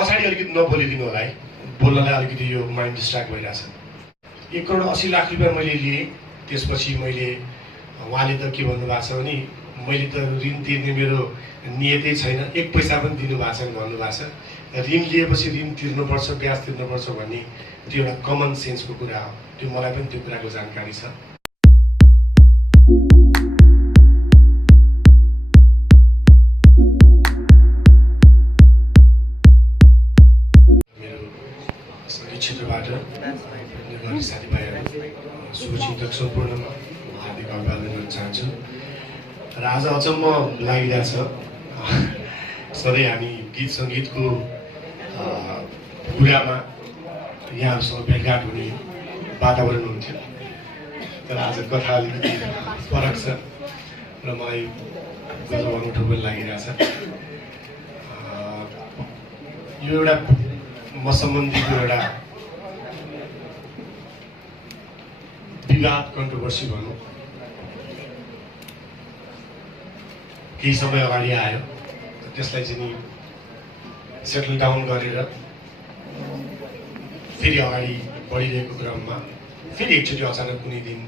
पछाडि अलिकति नबोलिदिनु होला है, बोल्नलाई अलिकति यो माइन्ड डिस्ट्र्याक्ट भइरहेछ। 1,80,00,000 रुपियाँ मैले लिएँ। त्यसपछि मैले उहाँले त के भन्नुभएको छ भने मैले त ऋण तिर्ने मेरो नियतै छैन, 1 पैसा पनि दिनुभएको छैन भन्नुभएको छ। ऋण लिएपछि ऋण तिर्नुपर्छ, ब्याज तिर्नुपर्छ भन्ने त्यो एउटा कमन सेन्सको कुरा हो। त्यो मलाई पनि त्यो कुराको जानकारी छ। मेरो सङ्गीत क्षेत्रबाट नेपाली साथीभाइहरू शुभचिन्तक सम्पूर्णमा हार्दिक अभिवादन गर्न चाहन्छु। र आज अचम्म लागिरहेछ, सधैँ हामी गीत सङ्गीतको कुरामा यहाँहरूसँग भेटघाट हुने वातावरण हुन्थ्यो, तर आज कथा अलिकति फरक छ र मलाई गजब अनौठो पनि लागिरहेछ। यो एउटा म सम्बन्धीको एउटा विवाद कन्ट्रोभर्सी भनौँ केही समय अगाडि आयो। त्यसलाई चाहिँ नि सेटल डाउन गरेर फेरि अगाडि बढिरहेको क्रममा फेरि एकचोटि अचानक कुनै दिन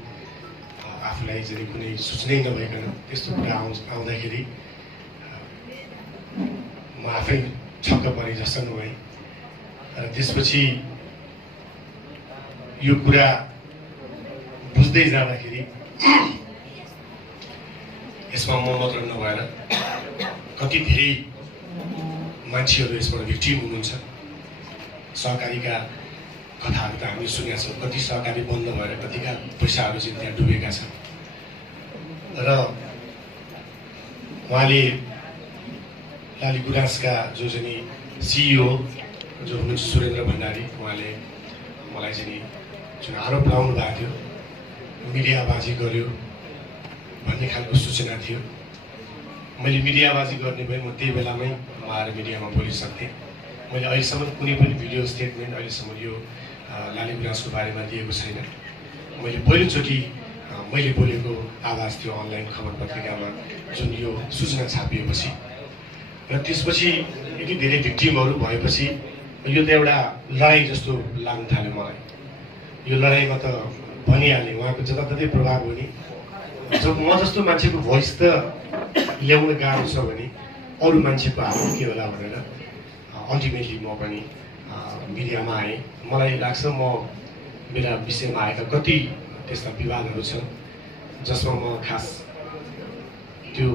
आफूलाई चाहिँ कुनै सूचनै नभइकन त्यस्तो कुरा आउँदाखेरि म आफै छक्क परेँ जस्तो नभए। र त्यसपछि यो कुरा बुझ्दै जाँदाखेरि यसमा म मात्र नभएर कति धेरै मान्छेहरू यसबाट भिक्टिम हुनुहुन्छ। सहकारीका कथाहरू त हामीले सुनेका छौँ, कति सहकारी बन्द भएर कतिका पैसाहरू चाहिँ त्यहाँ डुबेका छन्। र उहाँले लाली गुराँसका जो चाहिँ सिइओ जो हुनुहुन्छ सुरेन्द्र भण्डारी, उहाँले मलाई चाहिँ जुन आरोप लगाउनु भएको थियो, मिडियाबाजी गर्यो भन्ने खालको सूचना थियो। मैले मिडियाबाजी गर्ने भए म त्यही बेलामै आएर मिडियामा बोलिसक्थेँ। मैले अहिलेसम्म कुनै पनि भिडियो स्टेटमेन्ट अहिलेसम्म यो लाली गुराँसको बारेमा दिएको छैन। मैले पहिलोचोटि मैले बोलेको आवाज थियो अनलाइन खबर पत्रिकामा जुन यो सूचना छापिएपछि। र त्यसपछि यति धेरै भिक्टिमहरू भएपछि यो त एउटा लडाइँ जस्तो लाग्न थाल्यो मलाई। यो लडाइँमा त भनिहालेँ उहाँको जताततै प्रभाव हो नि। जब म जस्तो मान्छेको भोइस त ल्याउन गाह्रो छ भने अरू मान्छेको हालत के होला भनेर अल्टिमेटली म पनि मिडियामा आएँ। मलाई लाग्छ म मेरा विषयमा आएका कति त्यस्ता विवादहरू छन् जसमा म खास त्यो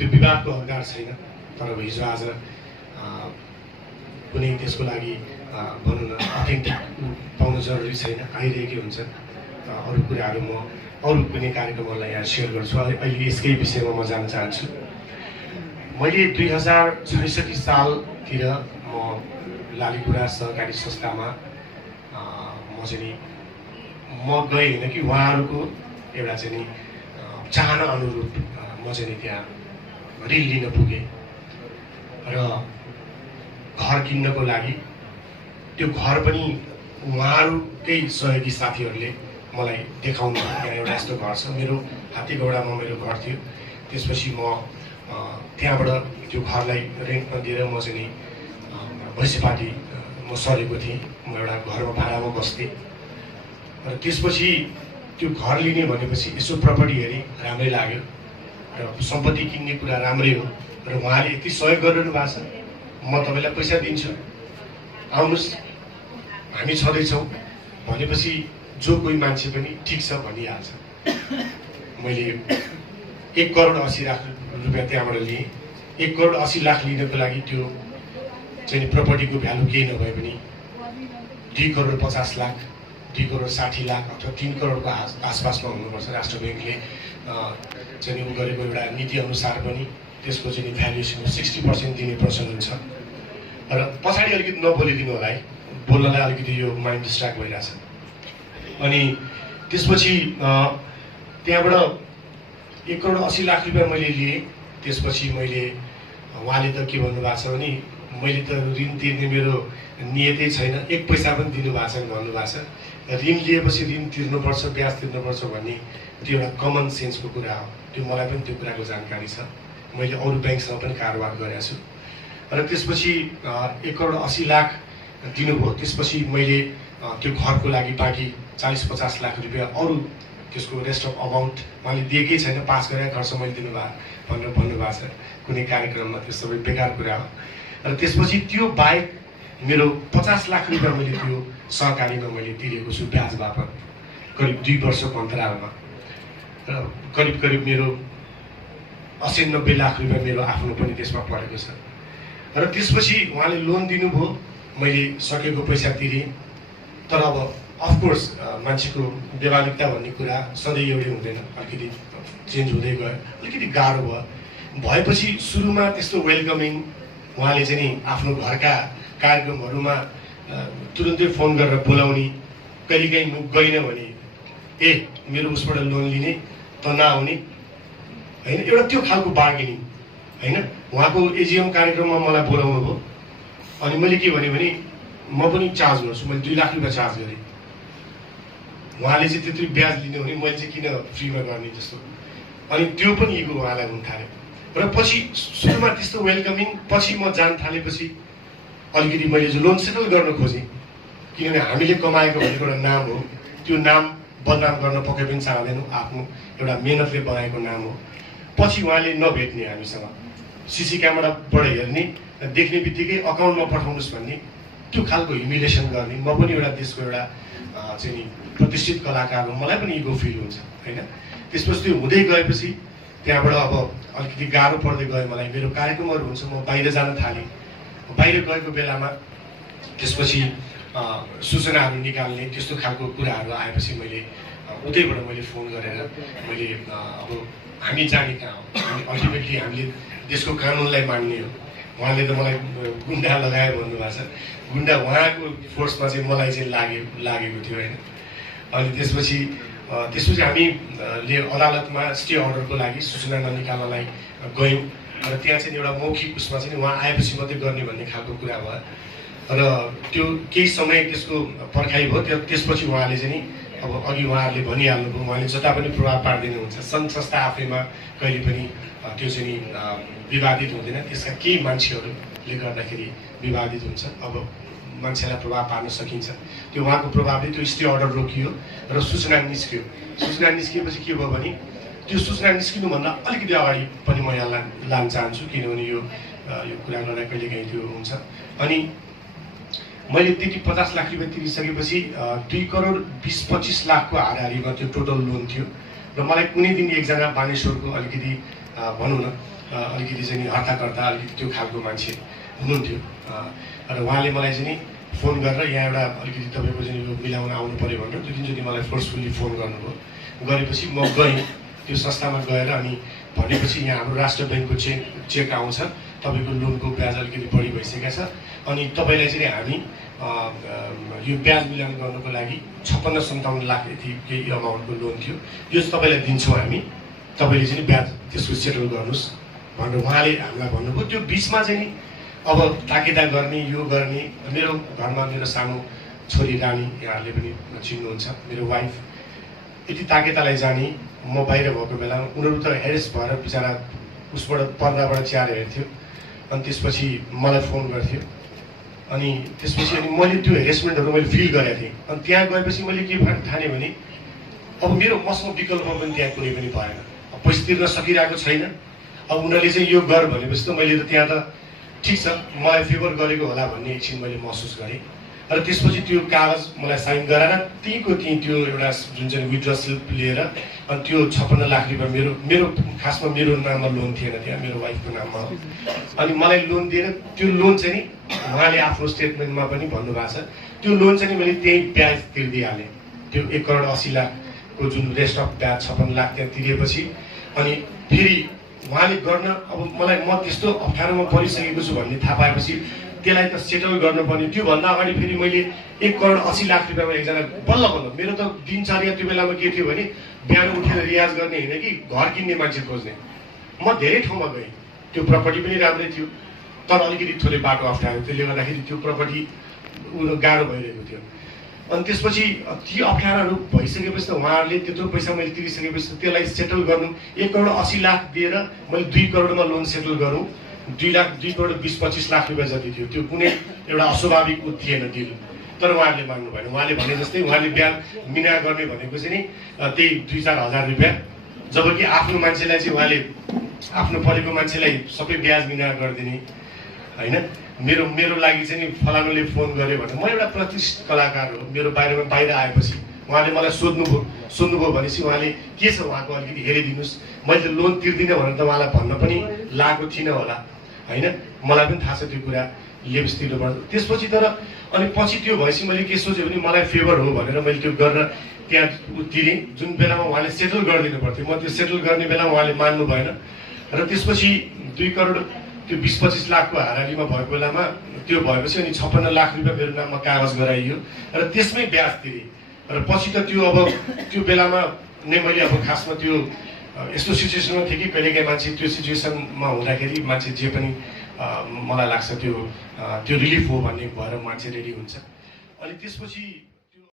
विवादको हकदार छैन। तर हिजो आज कुनै त्यसको लागि भनौँ न अथेन्टिक पाउन जरुरी छैन, आइरहेकै हुन्छ। अरू कुराहरू म अरू कुनै कार्यक्रमहरूलाई यहाँ सेयर गर्छु। अहिले यसकै विषयमा म जान चाहन्छु। मैले 2066 सालतिर म लाली गुराँस सहकारी संस्थामा म गएँ होइन कि उहाँहरूको एउटा चाहिँ चाहना अनुरूप म चाहिँ त्यहाँ ऋण लिन पुगेँ र घर किन्नको लागि। त्यो घर पनि उहाँहरूकै सहयोगी साथीहरूले मलाई देखाउनु यहाँ एउटा यस्तो घर छ। मेरो हात्तीगौडामा मेरो घर थियो। त्यसपछि म त्यहाँबाट त्यो घरलाई रेन्टमा दिएर म चाहिँ भैँसीपाटी म सरेको थिएँ। म एउटा घरमा भाडामा बस्थेँ। र त्यसपछि त्यो घर लिने भनेपछि यसो प्रपर्टी हेरेँ, राम्रै लाग्यो र सम्पत्ति किन्ने कुरा राम्रै हो। र उहाँले यति सहयोग गरिरहनु भएको छ, म तपाईँलाई पैसा दिन्छु, आउनुहोस् हामी छँदैछौँ भनेपछि जो कोही मान्छे पनि ठिक छ भनिहाल्छ। मैले 1,80,00,000 रुपियाँ त्यहाँबाट लिएँ। 1,80,00,000 लिनको लागि त्यो चाहिँ प्रपर्टीको भ्यालु केही नभए पनि 2,50,00,000, 2,60,00,000 अथवा 3 करोडको आसपासमा हुनुपर्छ। राष्ट्र ब्याङ्कले चाहिँ उ गरेको एउटा नीति अनुसार पनि त्यसको चाहिँ भ्यालुएसन 60% दिने प्रचलन छ। र पछाडि अलिकति नबोलिदिनु होला है, बोल्नलाई अलिकति यो माइन्ड डिस्ट्र्याक्ट भइरहेछ। अनि त्यसपछि त्यहाँबाट 1,80,00,000 रुपियाँ मैले लिएँ। त्यसपछि मैले उहाँले त के भन्नुभएको छ भने मैले त ऋण तिर्ने मेरो नियतै छैन, 1 पैसा पनि दिनुभएको छैन भन्नुभएको छ। ऋण लिएपछि ऋण तिर्नुपर्छ, ब्याज तिर्नुपर्छ भन्ने त्यो एउटा कमन सेन्सको कुरा हो। त्यो मलाई पनि त्यो कुराको जानकारी छ। मैले अरू ब्याङ्कसँग पनि कारोबार गरेको छु। र त्यसपछि 1,80,00,000 दिनुभयो। त्यसपछि मैले त्यो घरको लागि बाँकी 40-50 लाख रुपियाँ अरू त्यसको रेस्ट अफ अमाउन्ट उहाँले दिएकै छैन, पास गरेर खर्च मैले दिनुभयो भनेर भन्नुभएको छ कुनै कार्यक्रममा। त्यो सबै बेकार कुरा हो। र त्यसपछि त्यो बाहेक मेरो 50 लाख रुपियाँ मैले त्यो सहकारीमा मैले तिरेको छु ब्याज बापत, करिब 2 वर्षको अन्तरालमा। र करिब मेरो 80-90 लाख रुपियाँ मेरो आफ्नो पनि त्यसमा परेको छ। र त्यसपछि उहाँले लोन दिनुभयो, मैले सकेको पैसा तिरेँ। तर अब अफकोर्स मान्छेको व्यवहारिकता भन्ने कुरा सधैँ एउटै हुँदैन, अलिकति चेन्ज हुँदै गयो, अलिकति गाह्रो भयो। भएपछि सुरुमा त्यस्तो वेलकमिङ उहाँले चाहिँ नि आफ्नो घरका कार्यक्रमहरूमा तुरुन्तै फोन गरेर बोलाउने, कहिलेकाहीँ म गइनँ भने मेरो उसबाट लोन लिने त नआउने होइन, एउटा त्यो खालको बार्गेनिङ होइन। उहाँको एजिएम कार्यक्रममा मलाई बोलाउनु भयो, अनि मैले के भने म पनि चार्ज गर्छु, मैले 2 लाख रुपियाँ चार्ज गरेँ। उहाँले चाहिँ त्यत्रो ब्याज लिने भने मैले चाहिँ किन फ्रीमा गर्ने जस्तो, अनि त्यो पनि इगो उहाँलाई हुन थाल्यो। र पछि सुरुमा त्यस्तो वेलकमिङ, पछि म जान थालेपछि अलिकति मैले जो लोन सेटल गर्न खोजेँ, किनभने हामीले कमाएको भनेको एउटा नाम हो, त्यो नाम बदनाम गर्न पक्कै पनि चाहँदैनौँ, आफ्नो एउटा मेहनतले बनाएको नाम हो। पछि उहाँले नभेट्ने हामीसँग, सिसी क्यामेराबाट हेर्ने, देख्ने बित्तिकै अकाउन्टमा पठाउनुहोस् भन्ने, त्यो खालको ह्युमिलेसन गर्ने। म पनि एउटा देशको एउटा चाहिँ नि प्रतिष्ठित कलाकार हो, मलाई पनि इगो फिल हुन्छ होइन। त्यसपछि त्यो हुँदै गएपछि त्यहाँबाट अब अलिकति गाह्रो पर्दै गयो मलाई। मेरो कार्यक्रमहरू हुन्छ, म बाहिर जान थालेँ। बाहिर गएको बेलामा त्यसपछि सूचनाहरू निकाल्ने त्यस्तो खालको कुराहरू आएपछि मैले उतैबाट मैले फोन गरेर मैले अब हामी जाने कहाँ हो, अल्टिमेटली हामीले देशको कानुनलाई मान्ने हो। उहाँले त मलाई गुन्डा लगायो भन्नुभएको छ, गुन्डा उहाँको फोर्समा चाहिँ मलाई चाहिँ लागेको थियो होइन। अनि त्यसपछि हामीले अदालतमा स्टे अर्डरको लागि सूचना ननिकाल्नलाई गयौँ, र त्यहाँ चाहिँ एउटा मौखिक उसमा चाहिँ उहाँ आएपछि मात्रै गर्ने भन्ने खालको कुरा भयो। र त्यो केही समय त्यसको पर्खाइ भयो। त्यसपछि उहाँले चाहिँ नि अब अघि उहाँहरूले भनिहाल्नुभयो, उहाँले जता पनि प्रभाव पारिदिनुहुन्छ। सङ्घ संस्था आफैमा कहिले पनि त्यो चाहिँ नि विवादित हुँदैन, त्यसका केही मान्छेहरूले गर्दाखेरि विवादित हुन्छ। अब मान्छेलाई प्रभाव पार्न सकिन्छ, त्यो उहाँको प्रभावले त्यो स्टे अर्डर रोकियो र सूचना निस्कियो। सूचना निस्किएपछि के भयो भने त्यो सूचना निस्किनुभन्दा अलिकति अगाडि पनि म यहाँ लान चाहन्छु, किनभने यो कुरा गर्दा कहिलेकाहीँ त्यो हुन्छ। अनि मैले त्यति 50 लाख रुपियाँ तिरिसकेपछि 2,20-25 लाखको हाराहारीमा त्यो टोटल लोन थियो। र मलाई कुनै दिन एकजना बानेश्वरको अलिकति भनौँ न अलिकति चाहिँ हर्ताकर्ता अलिकति त्यो खालको मान्छे हुनुहुन्थ्यो, र उहाँले मलाई चाहिँ नि फोन गरेर यहाँ एउटा अलिकति तपाईँको चाहिँ यो मिलाउन आउनु पऱ्यो भनेर त्यो दिनचोटि मलाई फोर्सफुल्ली फोन गर्नुभयो। गरेपछि म गएँ त्यो संस्थामा गएर, अनि भनेपछि यहाँ हाम्रो राष्ट्र ब्याङ्कको चेक आउँछ, तपाईँको लोनको ब्याज अलिकति बढी भइसकेको छ, अनि तपाईँलाई चाहिँ हामी यो ब्याज मिलान गर्नको लागि 56-57 लाख यति केही अमाउन्टको लोन थियो, यो चाहिँ तपाईँलाई दिन्छौँ हामी, तपाईँले चाहिँ ब्याज त्यसको सेटल गर्नुहोस् भनेर उहाँले हामीलाई भन्नुभयो। त्यो बिचमा चाहिँ नि अब ताकेदा गर्ने, यो गर्ने, मेरो घरमा मेरो सानो छोरी रानी, यहाँहरूले पनि चिन्नुहुन्छ, मेरो वाइफ, यति ताकेतालाई जाने। म बाहिर भएको बेलामा उनीहरू त हेरेस भएर बिचरा उसबाट पर्दाबाट च्याएर हेर्थ्यो, अनि त्यसपछि मलाई फोन गर्थ्यो। अनि त्यसपछि मैले त्यो हेरेसमेन्टहरू मैले फिल गरेको थिएँ। अनि त्यहाँ गएपछि मैले के ठाने भने अब मेरो मसँग विकल्प पनि त्यहाँ कुनै पनि भएन, पैसा तिर्न सकिरहेको छैन। अब उनीहरूले चाहिँ यो गर भनेपछि त मैले त त्यहाँ त ठिक छ मलाई फेभर गरेको होला भन्ने एकछिन मैले महसुस गरेँ। र त्यसपछि त्यो कागज मलाई साइन गराएर त्यहीँको त्यहीँ त्यो एउटा जुन चाहिँ विथड्र स्लिप लिएर, अनि त्यो 56 लाख रुपियाँ मेरो खासमा मेरो नाममा लोन थिएन, त्यहाँ मेरो वाइफको नाममा हो। अनि मलाई लोन दिएर त्यो लोन चाहिँ नि उहाँले आफ्नो स्टेटमेन्टमा पनि भन्नुभएको छ, त्यो लोन चाहिँ नि मैले त्यहीँ ब्याज तिर्दिहालेँ। त्यो 1,80,00,000 को जुन रेस्ट अफ ब्याज 56 लाख त्यहाँ तिरेपछि, अनि फेरि उहाँले गर्न अब मलाई म त्यस्तो अप्ठ्यारोमा परिसकेको छु भन्ने थाहा पाएपछि त्यसलाई त सेटल गर्नुपर्ने। त्योभन्दा अगाडि फेरि मैले 1,80,00,000 रुपियाँमा एकजना बल्ल मेरो त दिनचर्या त्यो बेलामा के थियो भने बिहान उठेर रियाज गर्ने होइन कि घर किन्ने मान्छे खोज्ने। म धेरै ठाउँमा गएँ, त्यो प्रपर्टी पनि राम्रै थियो, तर अलिकति थोरै बाटो अप्ठ्यारो, त्यसले गर्दाखेरि त्यो प्रपर्टी गाह्रो भइरहेको थियो। अनि त्यसपछि ती अप्ठ्याराहरू भइसकेपछि त उहाँहरूले त्यत्रो पैसा मैले तिरिसकेपछि त्यसलाई सेटल गर्नु 1,80,00,000 दिएर मैले 2 करोडमा लोन सेटल गरौँ, 2 करोड 20-25 लाख रुपियाँ जति थियो। त्यो कुनै एउटा अस्वाभाविक थिएन डिल, तर उहाँहरूले मान्नु भएन। उहाँले भने जस्तै उहाँले ब्याज मिना गर्ने भनेको चाहिँ नि त्यही 2-4 हजार रुपियाँ, जबकि आफ्नो मान्छेलाई चाहिँ उहाँले आफ्नो परेको मान्छेलाई सबै ब्याज मिना गरिदिने होइन। मेरो लागि चाहिँ नि फलानुले फोन गर्यो भने म एउटा प्रतिष्ठित कलाकार हो, मेरो बाहिर आएपछि उहाँले मलाई सोध्नुभयो भनेपछि उहाँले के छ उहाँको अलिकति हेरिदिनुहोस्, मैले लोन तिर्दिनँ भनेर त उहाँलाई भन्न पनि लागेको थिइनँ होला होइन। मलाई पनि थाहा छ त्यो कुरा लेब्स तिर्नुपर्छ। त्यसपछि तर अनि पछि त्यो भएपछि मैले के सोचेँ भने मलाई फेभर हो भनेर मैले त्यो गरेर त्यहाँ तिरेँ, जुन बेलामा उहाँले सेटल गरिदिनु पर्थ्यो। म त्यो सेटल गर्ने बेलामा उहाँले मान्नु भएन र त्यसपछि 2 करोड त्यो 20-25 लाखको हाराहारीमा भएको बेलामा त्यो भएपछि अनि 56 लाख रुपियाँ मेरो नाममा कागज गराइयो र त्यसमै ब्याज तिरेँ। र पछि त त्यो अब त्यो बेलामा नै मैले अब खासमा त्यो यस्तो सिचुएसनमा थिएँ कि कहिलेकाहीँ मान्छे त्यो सिचुएसनमा हुँदाखेरि मान्छे जे पनि मलाई लाग्छ त्यो रिलिफ हो भन्ने भएर मान्छे रेडी हुन्छ। अनि त्यसपछि